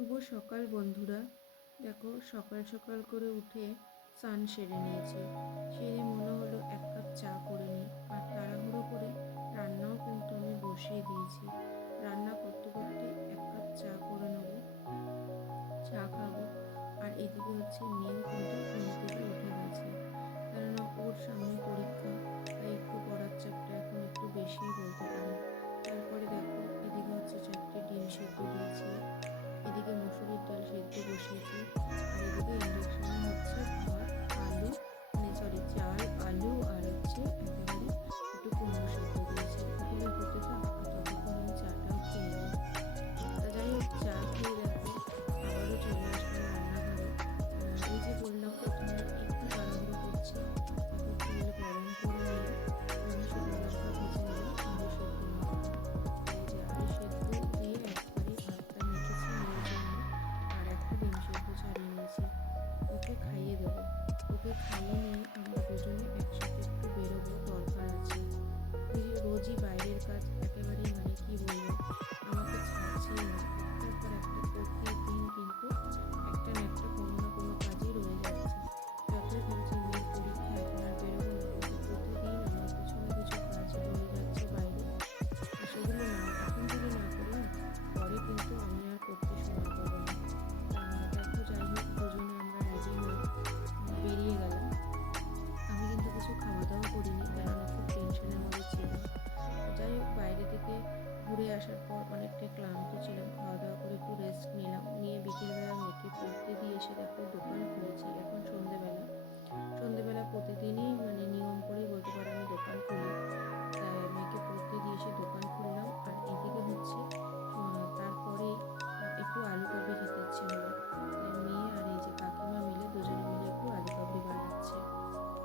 শুভ সকাল বন্ধুরা। দেখো, সকাল সকাল করে উঠে স্নান সেরে নিয়েছি। সেরে মনে হলো এক কাপ চা করে নিই, আর তাড়াহুড়ো করে রান্নাও কিন্তু আমি বসিয়ে দিয়েছি। রান্না করতে করতে এক কাপ চা করে নেবো, চা খাবো। আর এদিকে হচ্ছে মেয়েও কিন্তু ঘুম থেকে উঠে গেছে, কেননা ওর সামনে পরীক্ষা, তাই একটু পড়ার চাপটা এখন একটু বেশিই বলতে পারি। তারপরে দেখো, এদিকে হচ্ছে 4টে ডিম সেদ্ধ দিয়েছি, এদিকে মুসুরির ডাল সেদ্ধ বসিয়েছি, আর এদিকে ইন্ডাকশানে হচ্ছে ভাত, আলু, চাল, আলু আর হচ্ছে একেবারে একটু কুমড়ো সেদ্ধ দিয়েছি। এগুলো হতে থাক, আর ততক্ষণ আমি চাটাও খেয়ে নিই। তা যাই হোক, চা খেয়ে দেখো আবারও চলে আসলাম রান্নাঘরে। ওই যে বললাম প্রথমে একটু তাড়াহুড়ো করছি, দেখো তেল গরম করে নিয়ে আমি শুকনো লঙ্কা ভেজে নেবো আলু সেদ্ধ মতো। এই যে আলু সেদ্ধ দিয়ে একবারে ভাতটা মেখেছি মেয়ের জন্য, আর একটা ডিম সেদ্ধ ছাড়িয়ে নিয়েছি। ওকে খাইয়ে দেবো। ওকে খাইয়ে নিয়ে আমরা দুজনে একসাথে একটু বেরোবো, দরকার আছে। ওই যে রোজই বাইরে